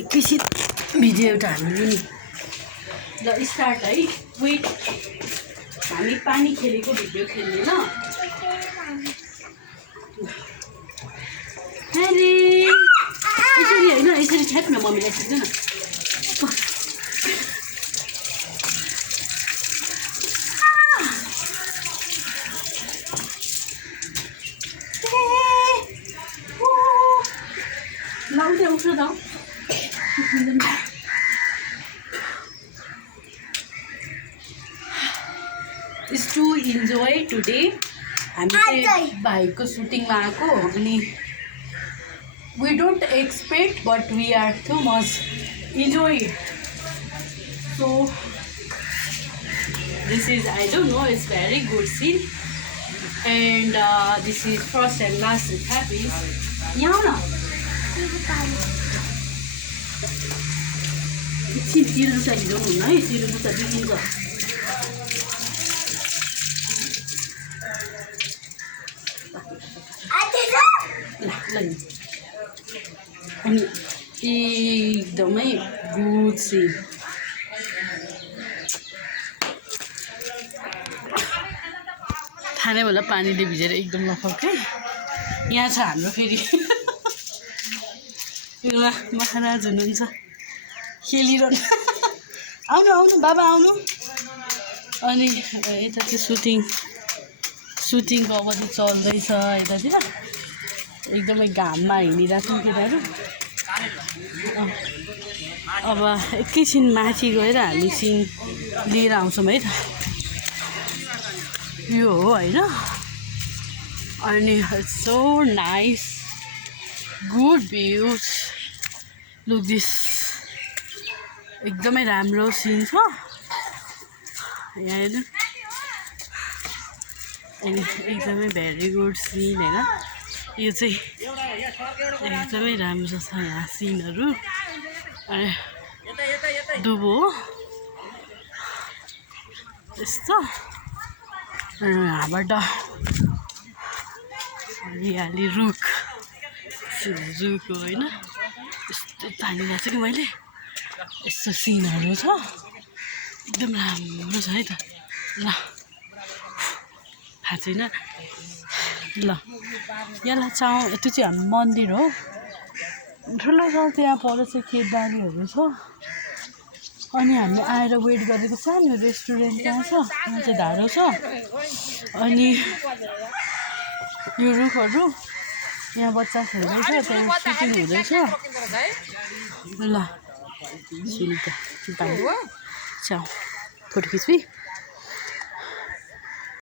एकैछिन भिडियो एउटा हाल्नु नि ल स्टार्ट है वेट हामी पानी खेलेको भिडियो खेल्ने ल अरे यसरी होइन यसरी छ्याप न मम्मीलाई छिट्दैन लाउँदै उठ्नु त is to enjoy today हामी चाहिँ भाइको सुटिङमा आएको अनि we don't expect but we are too much enjoy so this is I don't know it's very good scene and this is first and last with happy यहाँ न चिरो जुत्ता हिँड्नु हुन्न है चिरो जुत्ता बिग्रिन्छ अनि एकदमै गुड सिन खाने बेला पानीले भिजेर एकदम लफाउँछ यहाँ छ हाम्रो फेरि महाराज हुनुहुन्छ खेलिरहनु आउनु आउनु बाबा आउनु अनि यता चाहिँ सुटिङको अवधि चल्दैछ यतातिर एकदमै घाममा हिँडिरहेको छौँ केटाहरू अब एकैछिन माथि गएर हामी सिन लिएर आउँछौँ है त यो हो होइन अनि so nice good views look this एकदमै राम्रो सिन छ यहाँ हेर्नु अनि एकदमै भेरी गुड सिन होइन यो चाहिँ एकदमै राम्रो छ यहाँ सिनहरू अनि दुबो हो यस्तो यहाँबाट हरियाली रुख हो होइन यस्तो तानिरहेको छु कि मैले यस्तो सिनहरू छ एकदम राम्रो छ है त ल थाहा छैन ल यहाँ चाउ त्यो चाहिँ हाम्रो मन्दिर हो ठुलो छ त्यहाँ पर चाहिँ खेतबारीहरू छ अनि हामी आएर वेट गरेको सानो रेस्टुरेन्ट त्यहाँ छ त्यहाँ चाहिँ धारो छ अनि यो रुखहरू यहाँ बच्चा खेल्दैछ त्यहाँ सुटिङ हुँदैछ ल सुनिता चाउ फोटो खिच्वी